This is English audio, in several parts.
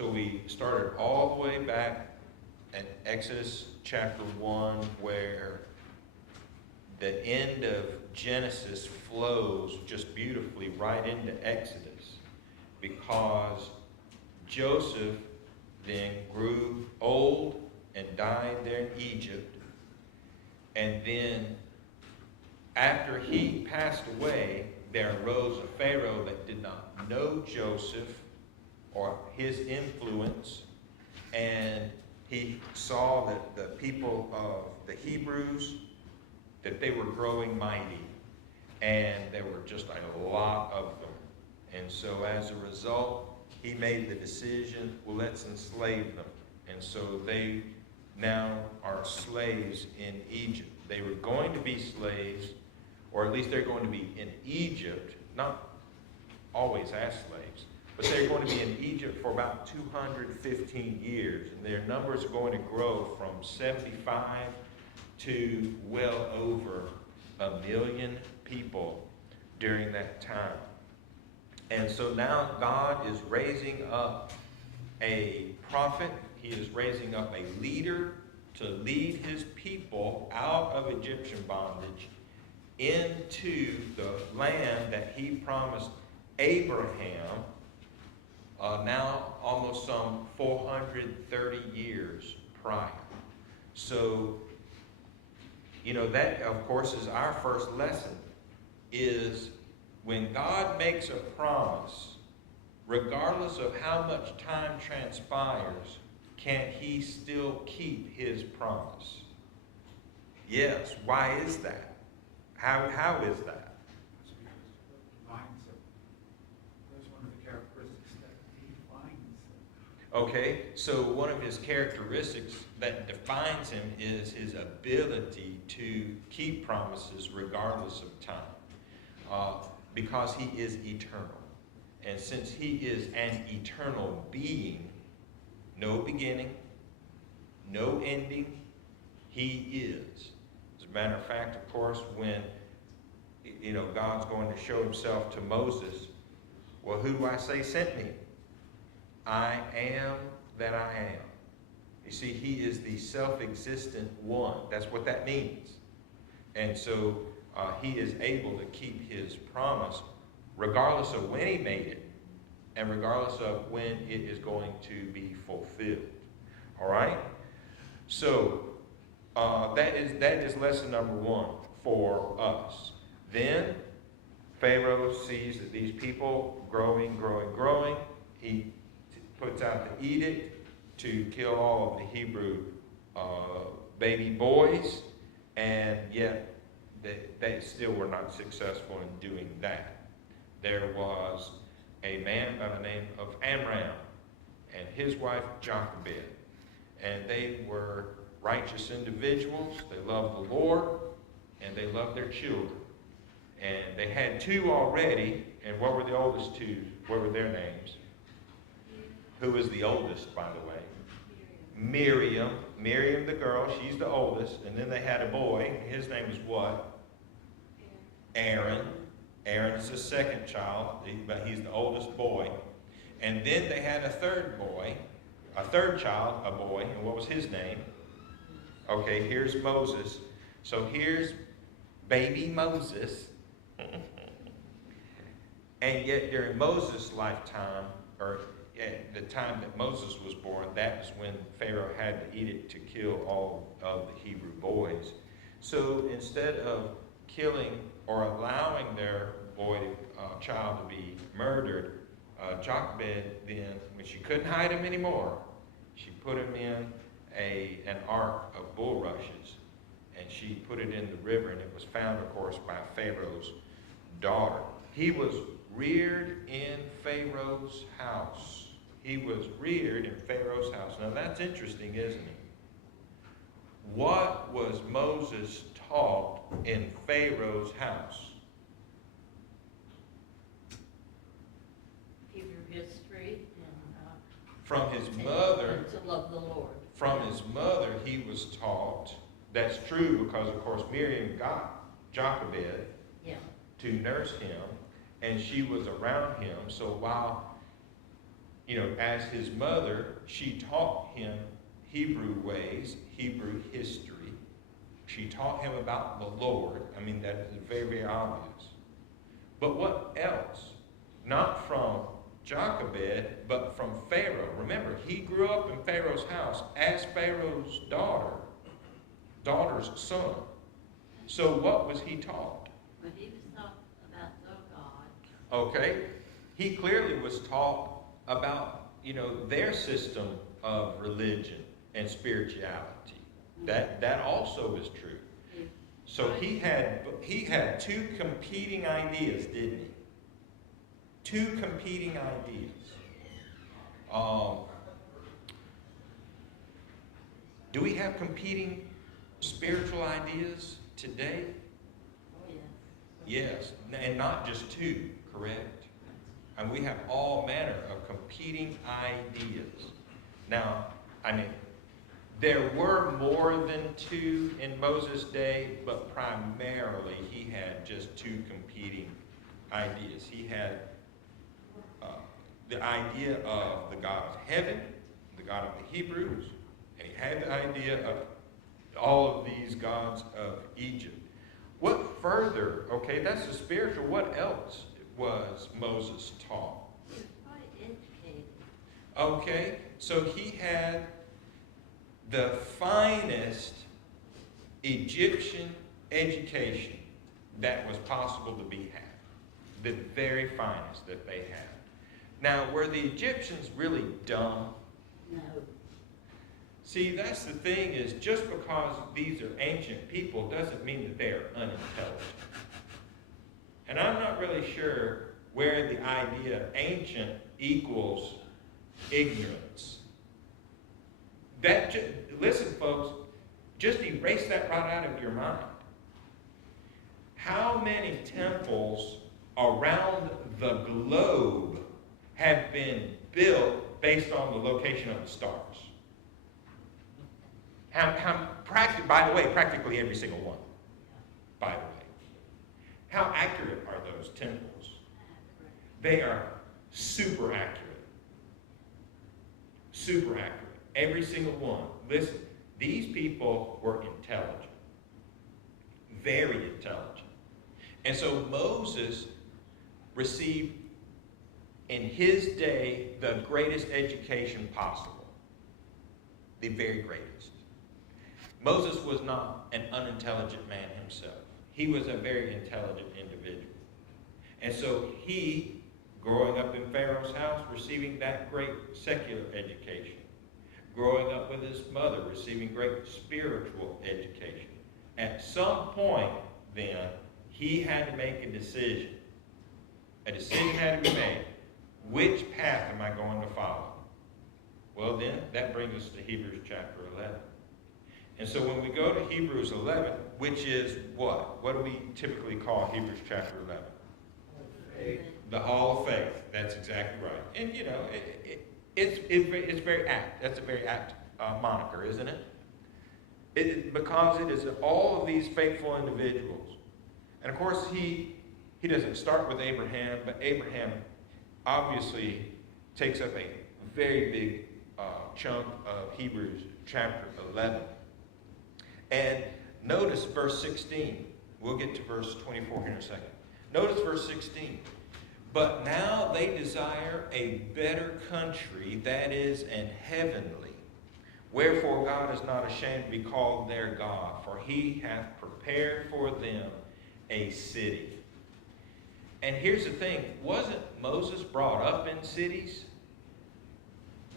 So we started all the way back at Exodus chapter 1, where the end of Genesis flows just beautifully right into Exodus, because Joseph then grew old and died there in Egypt. And then after he passed away, there arose a Pharaoh that did not know Joseph or his influence, and he saw that the people of the Hebrews, that they were growing mighty, and there were just a lot of them. And so as a result, he made the decision, well, let's enslave them. And so they now are slaves in Egypt. They were going to be slaves, or at least they're going to be in Egypt, not always as slaves, but they're going to be in Egypt for about 215 years. And their numbers are going to grow from 75 to well over 1 million people during that time. And so now God is raising up a prophet. He is raising up a leader to lead his people out of Egyptian bondage into the land that he promised Abraham, now almost some 430 years prior. So, that, of course, is our first lesson, is when God makes a promise, regardless of how much time transpires, can he still keep his promise? Yes. Why is that? How is that? It's because it defines him. That's one of the characteristics that defines him. Okay, so one of his characteristics that defines him is his ability to keep promises regardless of time, because he is eternal. And since he is an eternal being, no beginning, no ending, he is. As a matter of fact, of course, when God's going to show himself to Moses, well, who do I say sent me? I am that I am. You see, he is the self-existent one. That's what that means. And so he is able to keep his promise regardless of when he made it and regardless of when it is going to be fulfilled. All right? So that is lesson number 1 for us. Then Pharaoh sees that these people growing. He puts out the edict to kill all of the Hebrew baby boys, and yet they still were not successful in doing that. There was a man by the name of Amram and his wife Jochebed, and they were righteous individuals. They loved the Lord, and they loved their children. And they had 2 already, and what were the oldest 2? What were their names? Who was the oldest, by the way? Miriam. Miriam the girl, she's the oldest. And then they had a boy. His name is what? Aaron. Aaron is the second child, but he's the oldest boy. And then they had a third child, a boy. And what was his name? Okay, here's Moses. So here's baby Moses. And yet during Moses' lifetime, or at the time that Moses was born, that was when Pharaoh had the edict to kill all of the Hebrew boys. So instead of killing or allowing their child to be murdered, Jochebed then, when she couldn't hide him anymore, she put him in an ark of bulrushes, and she put it in the river, and it was found, of course, by Pharaoh's daughter. He was reared in Pharaoh's house. He was reared in Pharaoh's house. Now that's interesting, isn't it? What was Moses taught in Pharaoh's house? Hebrew history and From his mother. to love the Lord. From his mother, he was taught. That's true because, of course, Miriam got Jochebed to nurse him, and she was around him. So while as his mother, she taught him Hebrew ways, Hebrew history. She taught him about the Lord. I mean, that is very, very obvious. But what else? Not from Jochebed, but from Pharaoh. Remember, he grew up in Pharaoh's house as Pharaoh's daughter's son. So what was he taught? But he was taught about the God. Okay, he clearly was taught about, their system of religion and spirituality. That also is true. So he had two competing ideas, didn't he? Two competing ideas. Do we have competing spiritual ideas today? Yes. Yes, and not just two, correct? And we have all manner of competing ideas. Now, there were more than two in Moses' day, but primarily he had just two competing ideas. He had the idea of the God of heaven, the God of the Hebrews, and he had the idea of all of these gods of Egypt. What further, okay, that's the spiritual, what else was Moses taught? He was probably educated. Okay, so he had the finest Egyptian education that was possible to be had. The very finest that they had. Now, were the Egyptians really dumb? No. See, that's the thing, is just because these are ancient people doesn't mean that they are unintelligent. And I'm not really sure where the idea ancient equals ignorance. Listen, folks, just erase that right out of your mind. How many temples around the globe have been built based on the location of the stars? By the way, practically every single one. By the way. How accurate are those temples? They are super accurate. Super accurate. Every single one. Listen, these people were intelligent. Very intelligent. And so Moses received, in his day, the greatest education possible. The very greatest. Moses was not an unintelligent man himself. He was a very intelligent individual. And so he, growing up in Pharaoh's house, receiving that great secular education. Growing up with his mother, receiving great spiritual education. At some point, then, he had to make a decision. A decision had to be made. Which path am I going to follow? Well, then, that brings us to Hebrews chapter 11. And so when we go to Hebrews 11, which is what? What do we typically call Hebrews chapter 11? Faith. The Hall of Faith. That's exactly right. And, it's very apt. That's a very apt moniker, isn't it? Because it is all of these faithful individuals. And of course, he doesn't start with Abraham, but Abraham obviously takes up a very big chunk of Hebrews chapter 11. And notice verse 16. We'll get to verse 24 here in a second. Notice verse 16. But now they desire a better country, that is, an heavenly. Wherefore God is not ashamed to be called their God, for he hath prepared for them a city. And here's the thing, wasn't Moses brought up in cities?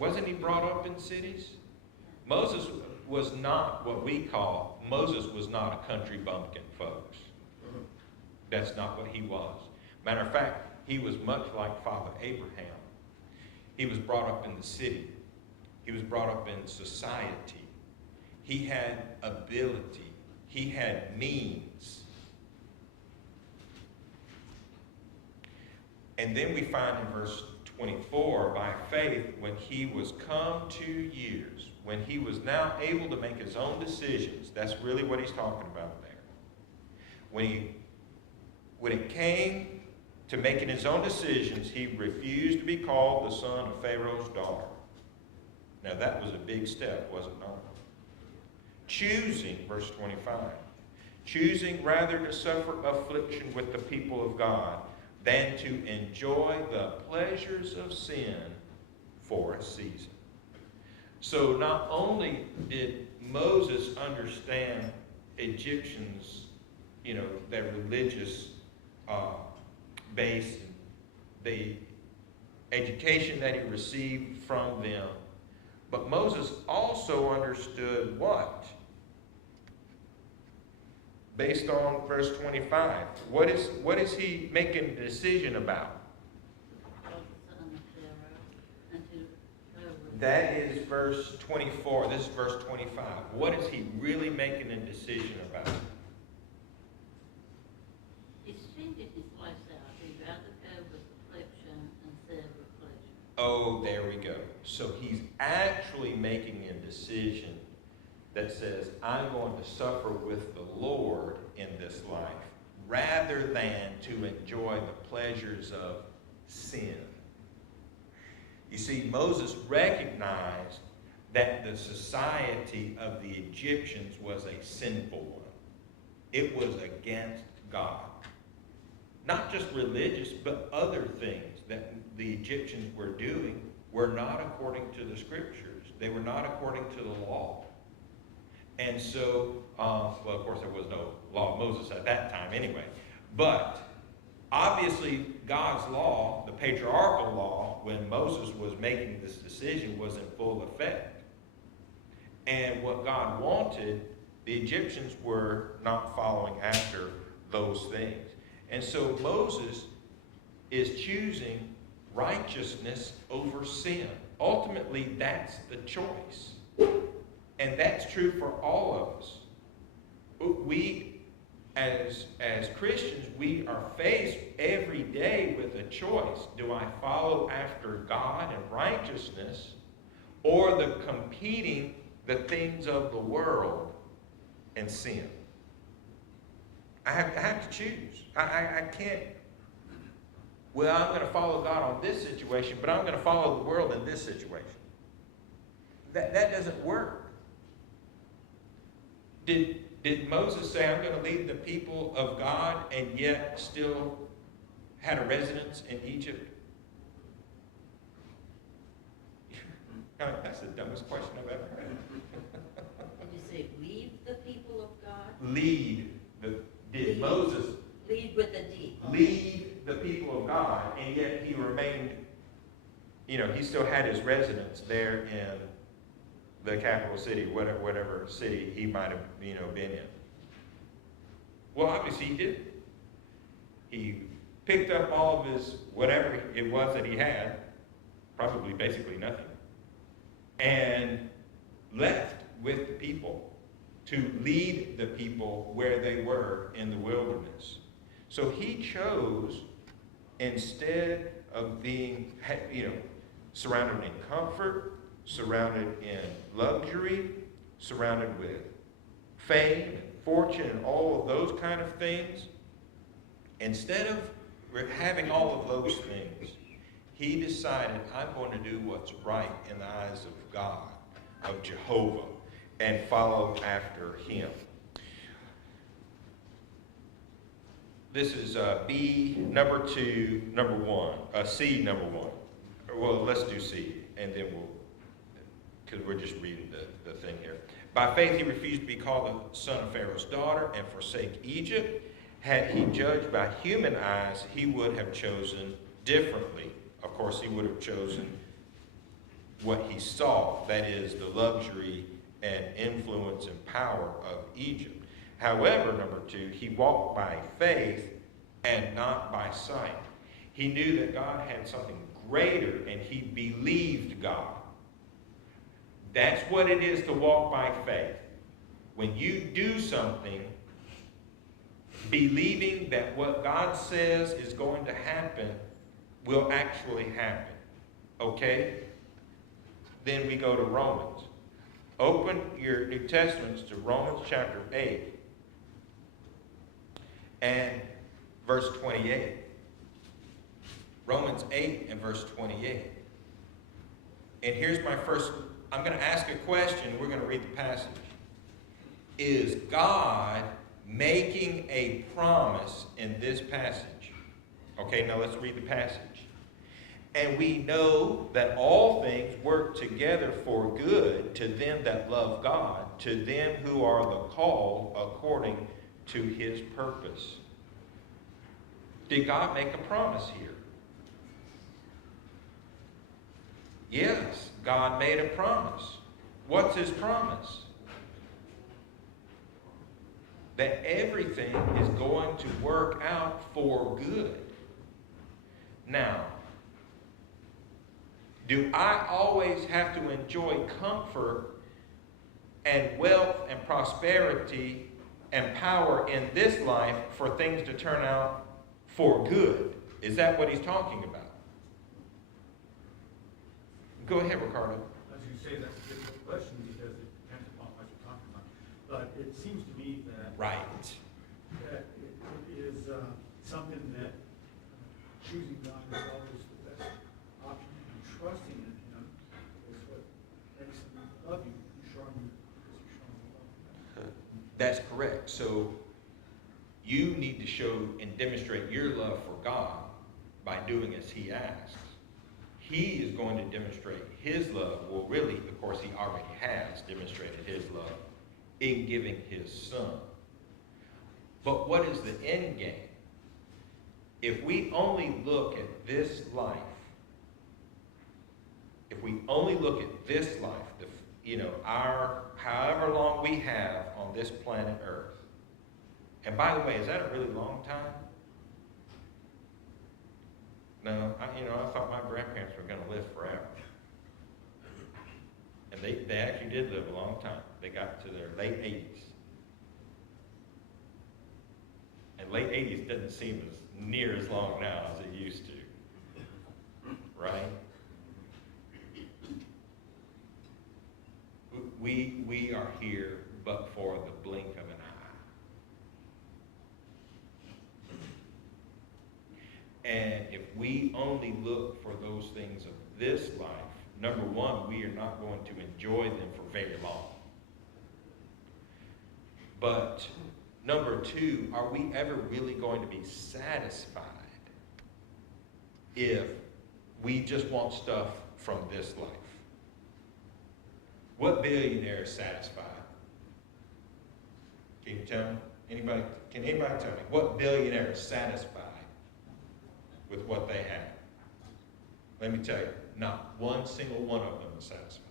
Wasn't he brought up in cities? Moses was not Moses was not a country bumpkin, folks. That's not what he was. Matter of fact, he was much like Father Abraham. He was brought up in the city. He was brought up in society. He had ability. He had means. And then we find in verse 24, by faith, when he was come to years, when he was now able to make his own decisions, that's really what he's talking about there. When it came to making his own decisions, he refused to be called the son of Pharaoh's daughter. Now that was a big step, was it not? Choosing, verse 25, choosing rather to suffer affliction with the people of God than to enjoy the pleasures of sin for a season. So not only did Moses understand Egyptians, their religious base, the education that he received from them, but Moses also understood what? Based on verse 25, what is he making a decision about? That is verse 24. This is verse 25. What is he really making a decision about? He's changing his lifestyle. He'd rather go with affliction instead of pleasure. Oh, there we go. So he's actually making a decision that says, I'm going to suffer with the Lord in this life rather than to enjoy the pleasures of sin. You see, Moses recognized that the society of the Egyptians was a sinful one. It was against God. Not just religious, but other things that the Egyptians were doing were not according to the scriptures. They were not according to the law. And so, of course there was no law of Moses at that time anyway. But obviously God's law, the patriarchal law, when Moses was making this decision was in full effect. And what God wanted, the Egyptians were not following after those things. And so Moses is choosing righteousness over sin. Ultimately, that's the choice. And that's true for all of us. We, as Christians, we are faced every day with a choice. Do I follow after God and righteousness, or the things of the world and sin? I have to choose. I can't, well, I'm going to follow God on this situation, but I'm going to follow the world in this situation. That doesn't work. Did Moses say, I'm going to lead the people of God, and yet still had a residence in Egypt? That's the dumbest question I've ever heard. Did you say lead the people of God? Lead. Did Moses lead with a D? Lead the people of God, and yet he remained, he still had his residence there in the capital city, whatever city he might have, been in. Well, obviously he did. He picked up all of his, whatever it was that he had, probably basically nothing, and left with the people to lead the people where they were in the wilderness. So he chose, instead of being, surrounded in comfort, surrounded in luxury, surrounded with fame and fortune and all of those kind of things, instead of having all of those things, he decided, I'm going to do what's right in the eyes of God, of Jehovah, and follow after him. This is B number 2, number 1, C number 1. Well, let's do C, and then because we're just reading the thing here. By faith he refused to be called the son of Pharaoh's daughter and forsake Egypt. Had he judged by human eyes, he would have chosen differently. Of course, he would have chosen what he saw, that is, the luxury and influence and power of Egypt. However, number 2, he walked by faith and not by sight. He knew that God had something greater, and he believed God. That's what it is to walk by faith. When you do something, believing that what God says is going to happen will actually happen. Okay? Then we go to Romans. Open your New Testaments to Romans chapter 8 and verse 28. Romans 8 and verse 28. And here's my first, I'm going to ask a question. We're going to read the passage. Is God making a promise in this passage? Okay, now let's read the passage. And we know that all things work together for good to them that love God, to them who are the called according to his purpose. Did God make a promise here? Yes, God made a promise. What's his promise? That everything is going to work out for good. Now, do I always have to enjoy comfort and wealth and prosperity and power in this life for things to turn out for good? Is that what he's talking about? Go ahead, Ricardo. As you say, that's a difficult question because it depends upon what you're talking about. But it seems to me that Right. that it is something that choosing God is always the best option, and trusting in him is what makes him love you, and showing you because you're showing love. That's correct. So you need to show and demonstrate your love for God by doing as he asks. He is going to demonstrate his love. Well, really, of course, he already has demonstrated his love in giving his son. But what is the end game? If we only look at this life, our however long we have on this planet Earth. And by the way, is that a really long time? No, I thought my grandparents were going to live forever. And they actually did live a long time. They got to their late 80s. And late 80s doesn't seem as near as long now as it used to. Right? We are here but for the blink of an eye. And if we only look for those things of this life, number one, we are not going to enjoy them for very long. But number two, are we ever really going to be satisfied if we just want stuff from this life? What billionaire is satisfied? Can you tell me? Can anybody tell me what billionaire is satisfied with what they have? Let me tell you, not one single one of them is satisfied.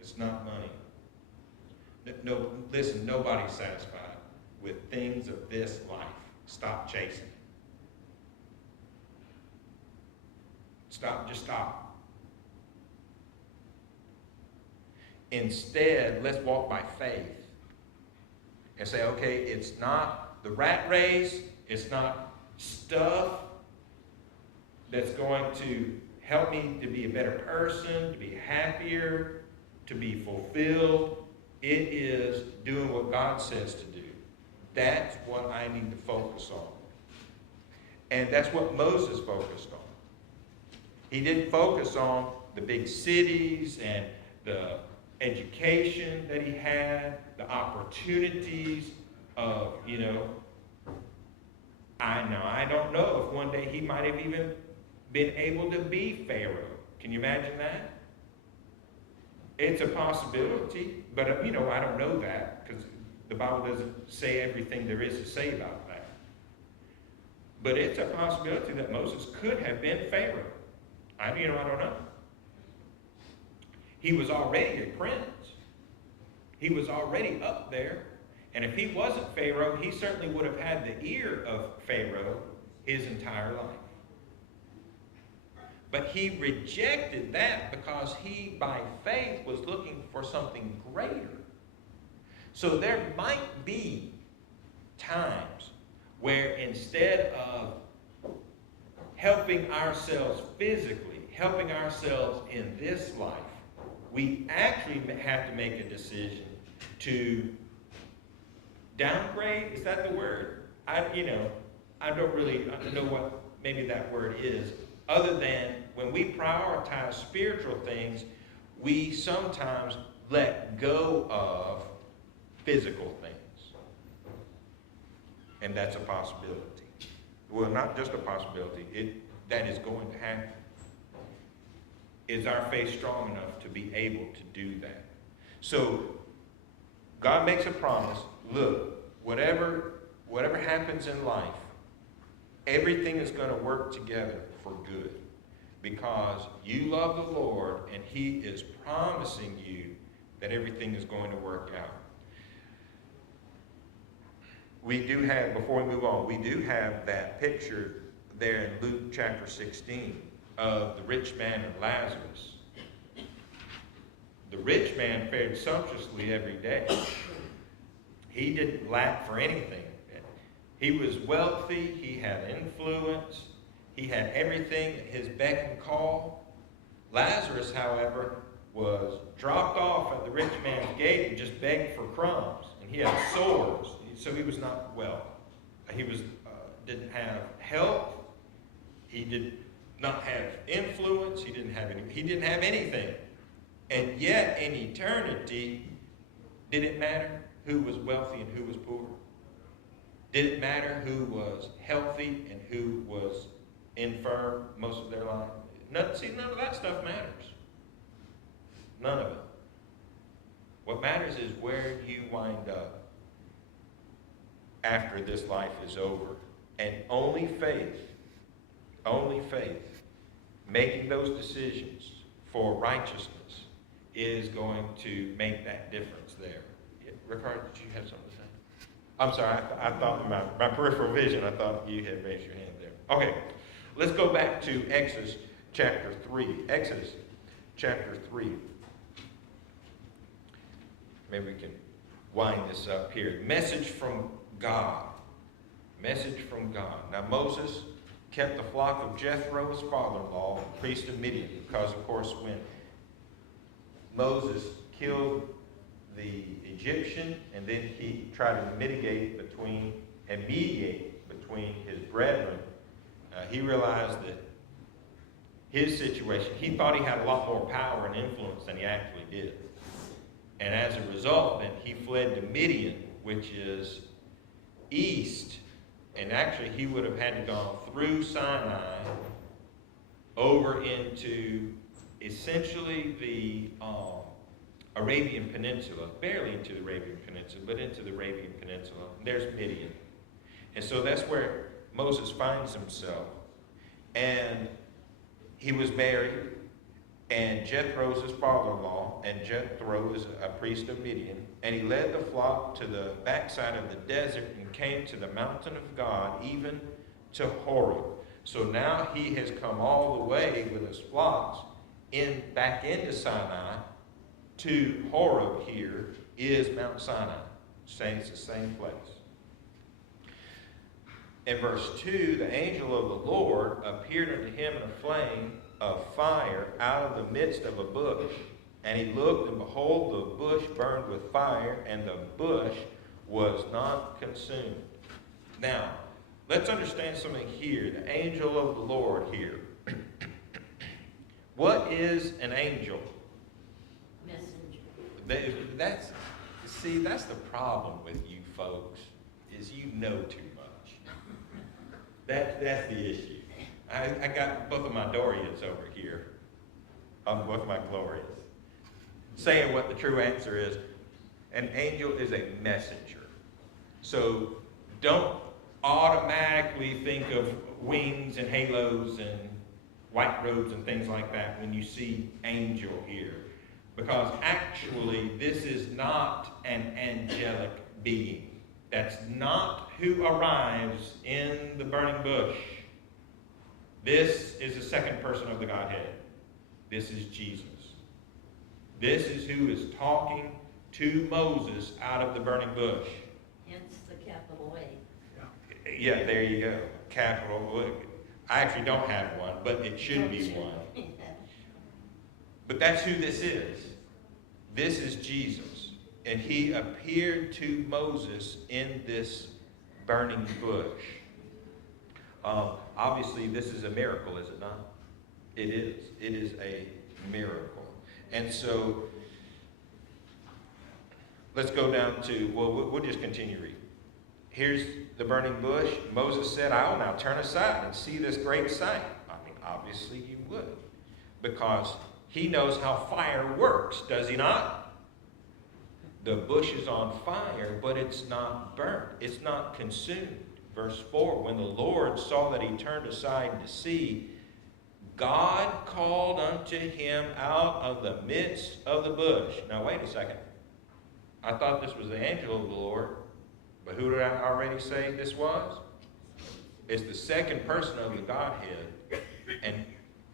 It's not money. No, listen, nobody's satisfied with things of this life. Stop chasing. Stop, just stop. Instead, let's walk by faith and say, okay, it's not the rat race, it's not stuff that's going to help me to be a better person, to be happier, to be fulfilled. It is doing what God says to do. That's what I need to focus on. And that's what Moses focused on. He didn't focus on the big cities and the education that he had, the opportunities of, I don't know if one day he might have even been able to be Pharaoh. Can you imagine that? It's a possibility, but I don't know that because the Bible doesn't say everything there is to say about that. But it's a possibility that Moses could have been Pharaoh. I don't know. He was already a prince. He was already up there. And if he wasn't Pharaoh, he certainly would have had the ear of Pharaoh his entire life. But he rejected that because he, by faith, was looking for something greater. So there might be times where instead of helping ourselves physically, helping ourselves in this life, we actually have to make a decision to downgrade. Is that the word? I don't know what. maybe that word is, other than when we prioritize spiritual things, we sometimes let go of physical things. And that's a possibility. Well, not just a possibility, that is going to happen. Is our faith strong enough to be able to do that? So, God makes a promise. Look, whatever happens in life, everything is going to work together for good. Because you love the Lord and He is promising you that everything is going to work out. We do have, before we move on, we do have that picture there in Luke chapter 16 of the rich man and Lazarus. The rich man fared sumptuously every day. He didn't lack for anything. He was wealthy, he had influence, he had everything at his beck and call. Lazarus, however, was dropped off at the rich man's gate and just begged for crumbs. And he had sores, so he was not well. He didn't have health. He did not have influence. He didn't have anything. And yet, in eternity, did it matter who was wealthy and who was poor? Did it matter who was healthy and who was infirm most of their life? None of that stuff matters. None of it. What matters is where you wind up after this life is over. And only faith, making those decisions for righteousness is going to make that difference there. Ricardo, did you have something to say? I'm sorry, I thought in my peripheral vision, I thought you had raised your hand there. Okay, let's go back to Exodus chapter 3. Exodus chapter 3. Maybe we can wind this up here. Message from God. Message from God. Now Moses kept the flock of Jethro, his father-in-law, priest of Midian, because of course when Moses killed the Egyptian and then he tried to mediate between his brethren, he realized that his situation, he thought he had a lot more power and influence than he actually did. And as a result, then he fled to Midian, which is east. And actually, he would have had to go through Sinai over into essentially the Arabian Peninsula, barely into the Arabian Peninsula, but into the Arabian Peninsula. There's Midian. And so that's where Moses finds himself. And he was married, and Jethro's his father-in-law, and Jethro is a priest of Midian. And he led the flock to the backside of the desert and came to the mountain of God, even to Horeb. So now he has come all the way with his flocks back into Sinai to Horeb. Here is Mount Sinai. It's the same place. In verse 2, the angel of the Lord appeared unto him in a flame of fire out of the midst of a bush. And he looked, and behold, the bush burned with fire, and the bush was not consumed. Now, let's understand something here. The angel of the Lord here. What is an angel? Messenger. That's the problem with you folks, is you know too much. That's the issue. I got both of my Dorians over here, both of my Glorias, saying what the true answer is. An angel is a messenger. So don't automatically think of wings and halos and white robes and things like that when you see angel here. Because actually, this is not an angelic being. That's not who arrives in the burning bush. This is the second person of the Godhead. This is Jesus. This is who is talking to Moses out of the burning bush. Hence the capital A. Yeah, there you go. Capital. I actually don't have one, but it should be one. But that's who this is. This is Jesus. And he appeared to Moses in this burning bush. Obviously, this is a miracle, is it not? It is. It is a miracle. And so, let's go down to, well, we'll just continue reading. Here's the burning bush. Moses said, I will now turn aside and see this great sight. I mean, obviously you would. Because he knows how fire works, does he not? The bush is on fire, but it's not burnt. It's not consumed. Verse 4, when the Lord saw that he turned aside to see, God called unto him out of the midst of the bush. Now, wait a second. I thought this was the angel of the Lord. But who did I already say this was? It's the second person of the Godhead. And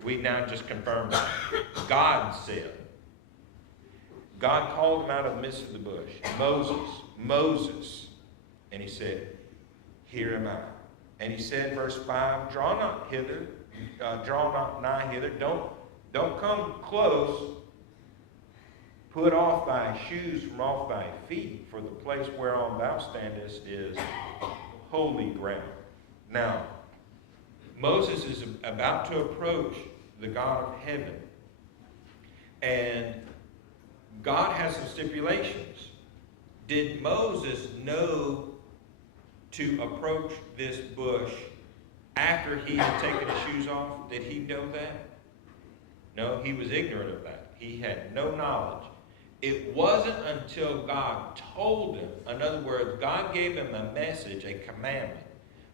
we now just confirmed that. God said. God called him out of the midst of the bush. Moses. And he said, here am I. And he said, verse 5, draw not nigh hither. Don't come close. Put off thy shoes from off thy feet, for the place whereon thou standest is holy ground. Now, Moses is about to approach the God of heaven. And God has some stipulations. Did Moses know to approach this bush after he had taken his shoes off? Did he know that? No, he was ignorant of that. He had no knowledge. It wasn't until God told him, in other words, God gave him a message, a commandment.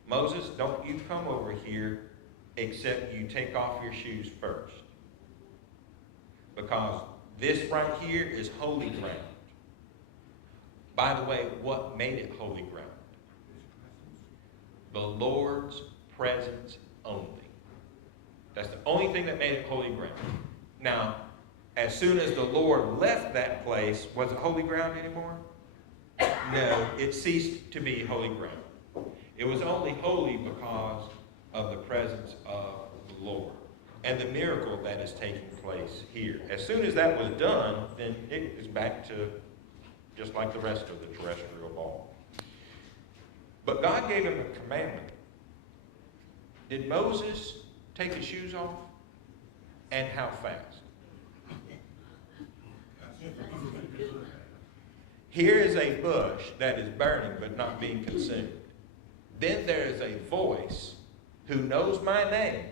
Moses, don't you come over here except you take off your shoes first. Because this right here is holy ground. By the way, what made it holy ground? The Lord's presence only. That's the only thing that made it holy ground. Now, as soon as the Lord left that place, was it holy ground anymore? No, it ceased to be holy ground. It was only holy because of the presence of the Lord and the miracle that is taking place here. As soon as that was done, then it is back to just like the rest of the terrestrial ball. But God gave him a commandment. Did Moses take his shoes off? And how fast? Here is a bush that is burning but not being consumed. Then there is a voice who knows my name.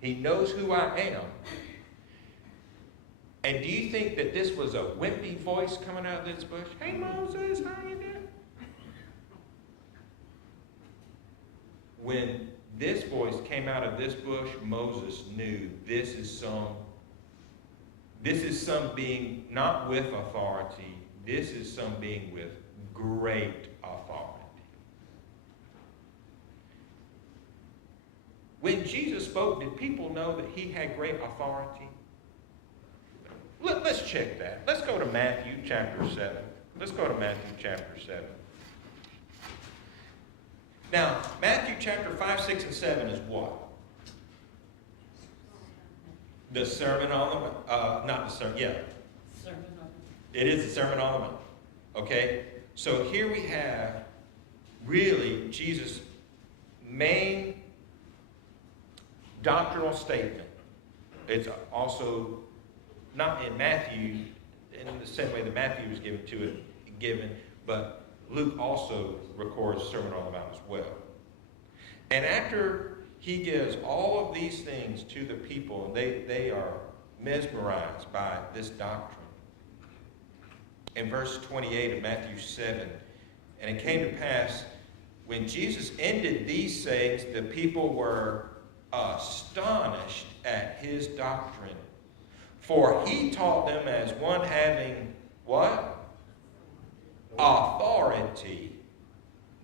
He knows who I am. And do you think that this was a wimpy voice coming out of this bush? Hey Moses, how you doing? When this voice came out of this bush, Moses knew this is some being not with authority. This is some being with great authority. When Jesus spoke, did people know that he had great authority? Let's check that. Let's go to Matthew chapter 7. Let's go to Matthew chapter 7. Now, Matthew chapter 5, 6, and 7 is what? The Sermon on the Mount. Not the Sermon, yeah. Sermon on It is the Sermon on the Mount. Okay? So here we have really Jesus' main doctrinal statement. It's also not in Matthew, in the same way that Matthew was given, but Luke also records Sermon on the Mount as well. And after he gives all of these things to the people, and they are mesmerized by this doctrine. In verse 28 of Matthew 7, and it came to pass, when Jesus ended these sayings, the people were astonished at his doctrine. For he taught them as one having what? Authority,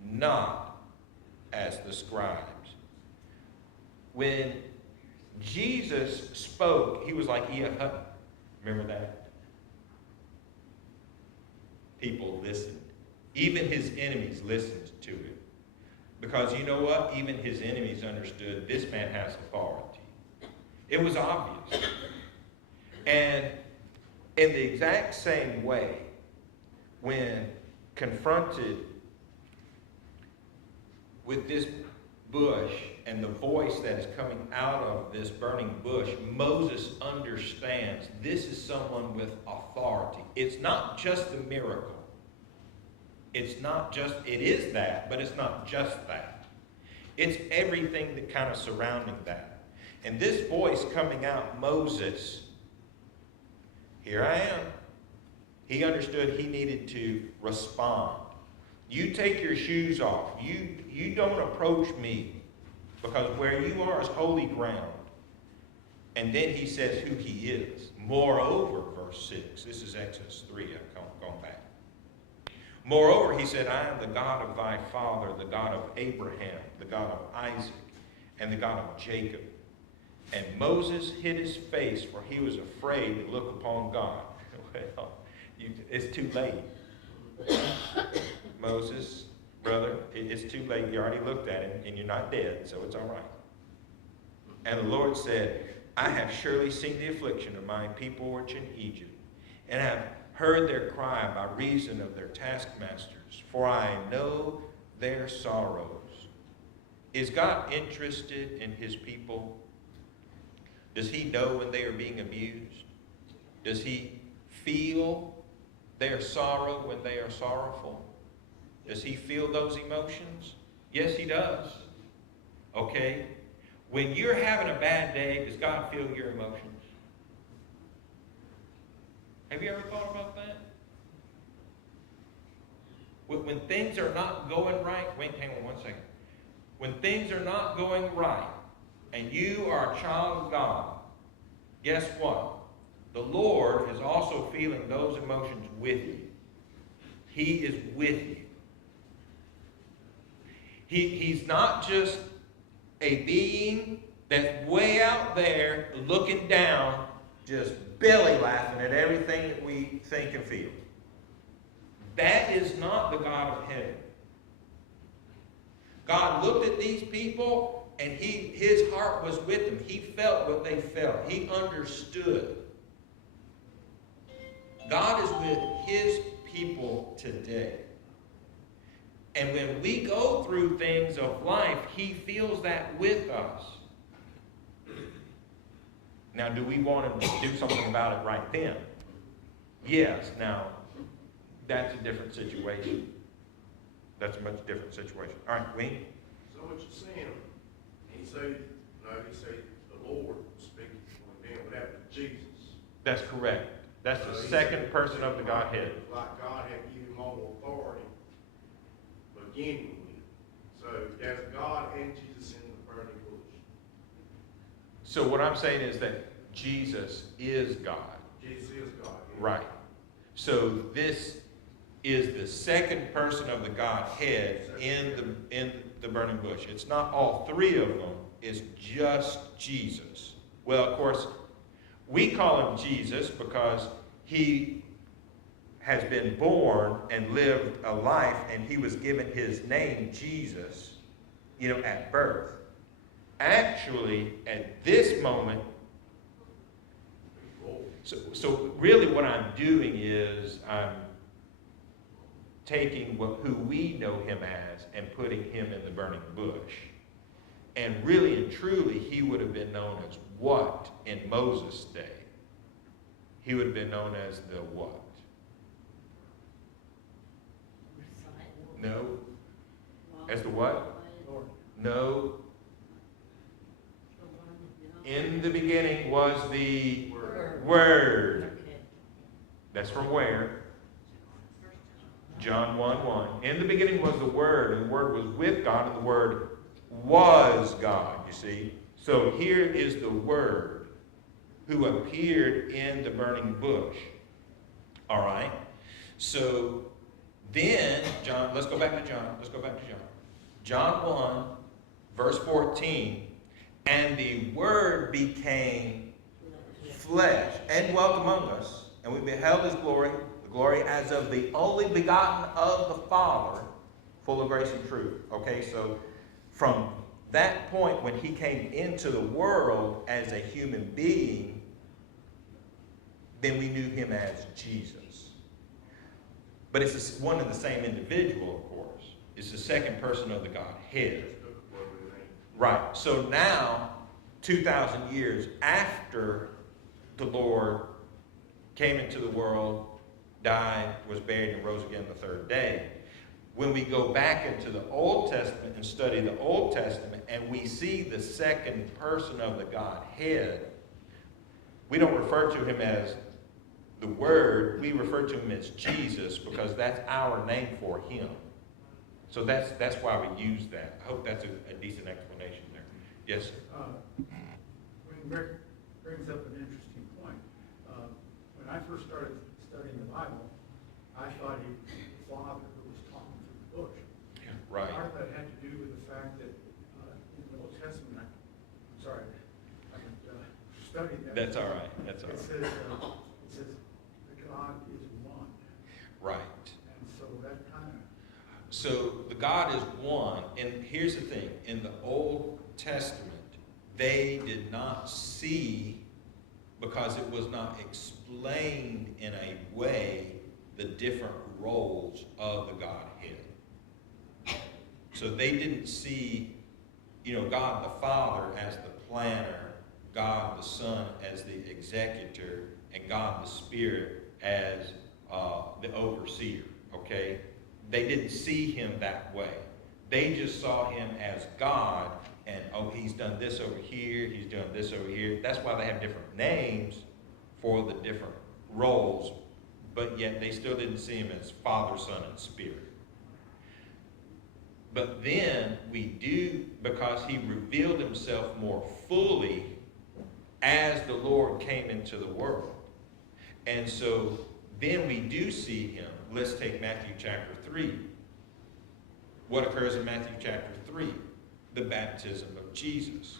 not as the scribes. When Jesus spoke, he was like E.F. Hutton. Remember that? People listened. Even his enemies listened to it. Because you know what? Even his enemies understood this man has authority. It was obvious. And in the exact same way, when confronted with this bush and the voice that is coming out of this burning bush, Moses understands this is someone with authority. It's not just a miracle. It's not just, it is that, but it's not just that. It's everything that kind of surrounding that. And this voice coming out, Moses, here I am. He understood he needed to respond. You take your shoes off. You don't approach me, because where you are is holy ground. And then he says who he is. Moreover, verse 6. This is Exodus 3. I've gone back. Moreover, he said, I am the God of thy father, the God of Abraham, the God of Isaac, and the God of Jacob. And Moses hid his face, for he was afraid to look upon God. Well, it's too late. Moses, brother, it's too late. You already looked at him, and you're not dead, so it's all right. And the Lord said, I have surely seen the affliction of my people which in Egypt, and have heard their cry by reason of their taskmasters, for I know their sorrows. Is God interested in his people? Does he know when they are being abused? Does he feel their sorrow when they are sorrowful? Does he feel those emotions? Yes, he does. Okay? When you're having a bad day, does God feel your emotions? Have you ever thought about that? When things are not going right, wait, hang on one second. When things are not going right, and you are a child of God, guess what? The Lord is also feeling those emotions with you. He is with you. He's not just a being that's way out there looking down, just belly laughing at everything that we think and feel. That is not the God of heaven. God looked at these people, and his heart was with them. He felt what they felt. He understood. God is with his people today. And when we go through things of life, he feels that with us. Now, do we want him to do something about it right then? Yes. Now, that's a different situation. That's a much different situation. All right, Wayne? So what you're saying, he said the Lord speaking to him, but that was Jesus. That's correct. That's the second person of the Godhead. Like God had given him all authority beginning with. So there's God and Jesus in the burning bush. So what I'm saying is that Jesus is God. Jesus is God. Yeah. Right. So this is the second person of the Godhead in the burning bush. It's not all three of them. It's just Jesus. Well, of course, we call him Jesus because he has been born and lived a life, and he was given his name, Jesus, at birth. Actually, at this moment, so really what I'm doing is I'm taking who we know him as and putting him in the burning bush. And really and truly, he would have been known as what in Moses' day? He would have been known as the what? No. As the what? No. In the beginning was the Word. That's from where? John 1:1. In the beginning was the Word, and the Word was with God, and the Word was God, you see. So here is the Word who appeared in the burning bush. All right? So then, John, let's go back to John. John 1, verse 14. And the Word became flesh and dwelt among us, and we beheld his glory, the glory as of the only begotten of the Father, full of grace and truth. Okay, so from that point when he came into the world as a human being, then we knew him as Jesus. But it's one and the same individual, of course. It's the second person of the Godhead. Right. So now, 2,000 years after the Lord came into the world, died, was buried, and rose again the third day, when we go back into the Old Testament and study the Old Testament and we see the second person of the Godhead, we don't refer to him as the Word, we refer to him as Jesus because that's our name for him. So that's why we use that. I hope that's a decent explanation there. Yes, sir. When Rick brings up an interesting point, when I first started studying the Bible, I thought he was the Father who was talking through the bush. Right. Part of that had to do with the fact that in the Old Testament, I'm sorry, I haven't studied that. That's all right. That's all It right. says that God is one. Right. And so that kind of, So the God is one, and here's the thing. In the Old Testament, they did not see, because it was not explained in a way, the different roles of the Godhead. So they didn't see, God the Father as the planner, God the Son as the executor, and God the Spirit as the overseer, okay? They didn't see him that way. They just saw him as God, and he's done this over here, he's done this over here. That's why they have different names for the different roles, but yet they still didn't see him as Father, Son, and Spirit. But then we do, because he revealed himself more fully as the Lord came into the world. And so then we do see him. Let's take Matthew chapter 3. What occurs in Matthew chapter 3? The baptism of Jesus.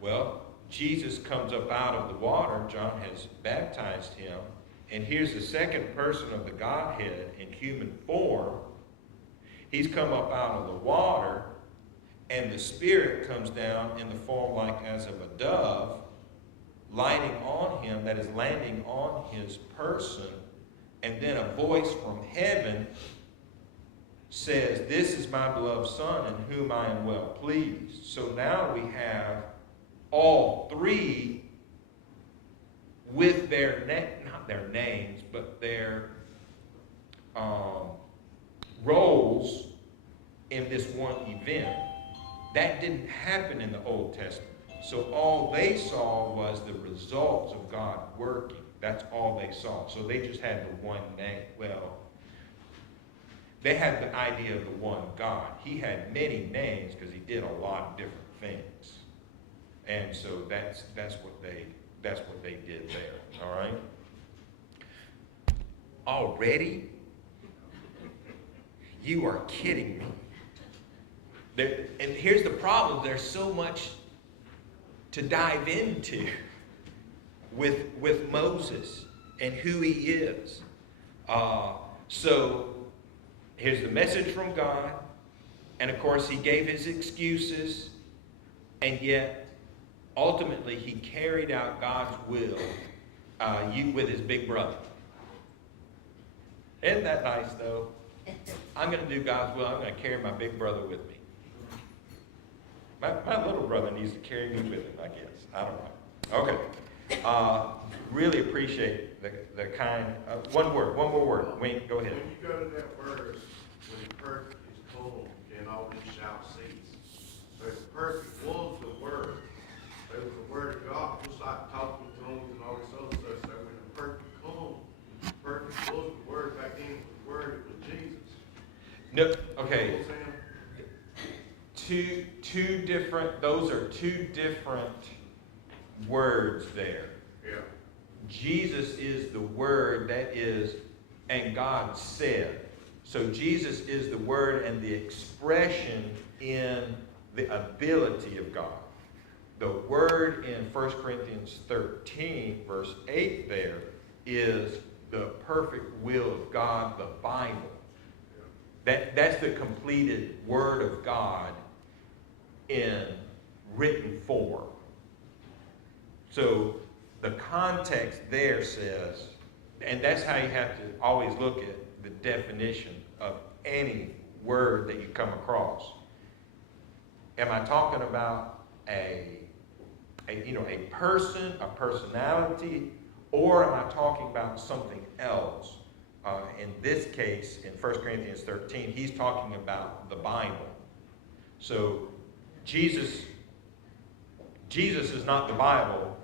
Well, Jesus comes up out of the water. John has baptized him. And here's the second person of the Godhead in human form. He's come up out of the water, and the Spirit comes down in the form like as of a dove, lighting on him, that is landing on his person. And then a voice from heaven says, "This is my beloved Son in whom I am well pleased." So now we have all three with their, not their names, but their roles in this one event. That didn't happen in the Old Testament. So all they saw was the results of God working. That's all they saw. So they just had the one name. Well, they had the idea of the one God. He had many names because he did a lot of different things. And so that's what they did there. All right? Already? You are kidding me. And here's the problem. There's so much to dive into with Moses and who he is. So here's the message from God. And of course, he gave his excuses. And yet, ultimately, he carried out God's will with his big brother. Isn't that nice, though? I'm going to do God's will. I'm going to carry my big brother with me. My little brother needs to carry me with him, I guess. I don't know. Okay. Really appreciate the kind. One more word. Wayne, go ahead. When you go to that verse, when the perfect is come, then all these shall cease. So the perfect was the word. It was the word of God, just like talking tongues and all this other stuff. So when the perfect come, the perfect was the word. Back then, the word, it was Jesus. No, okay. You know what I'm saying? Two different, those are two different words there. Yeah. Jesus is the word that is, and God said. So Jesus is the word and the expression in the ability of God. The word in 1 Corinthians 13, verse 8 there, is the perfect will of God, the Bible. That's the completed word of God in written form. So the context there says, and that's how you have to always look at the definition of any word that you come across. Am I talking about a person, a personality, or am I talking about something else? In this case, in 1 Corinthians 13, he's talking about the Bible. So Jesus is not the Bible,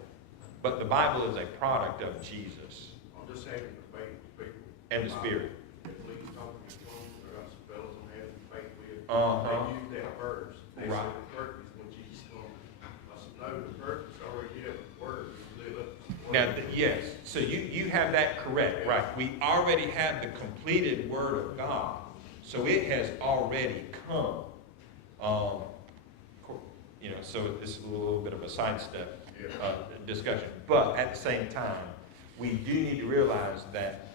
but the Bible is a product of Jesus I'm just having faith with people. and the Spirit. If Lee's talking in tongues, or else fellas I'm having faith with, Uh-huh. they use that verse. They Right. said the purpose when Jesus comes. I said, no, the purpose already have the word. It's lit up. Now, yes, so you have that correct, right? We already have the completed Word of God, so it has already come. So this is a little bit of a sidestep discussion, but at the same time, we do need to realize that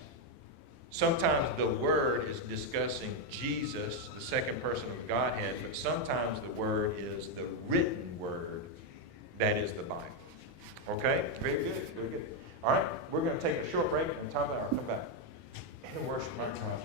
sometimes the Word is discussing Jesus, the second person of the Godhead, but sometimes the Word is the written Word that is the Bible. Okay? Very good. Very good. All right. We're going to take a short break, and Tyler and I will come back and worship our God.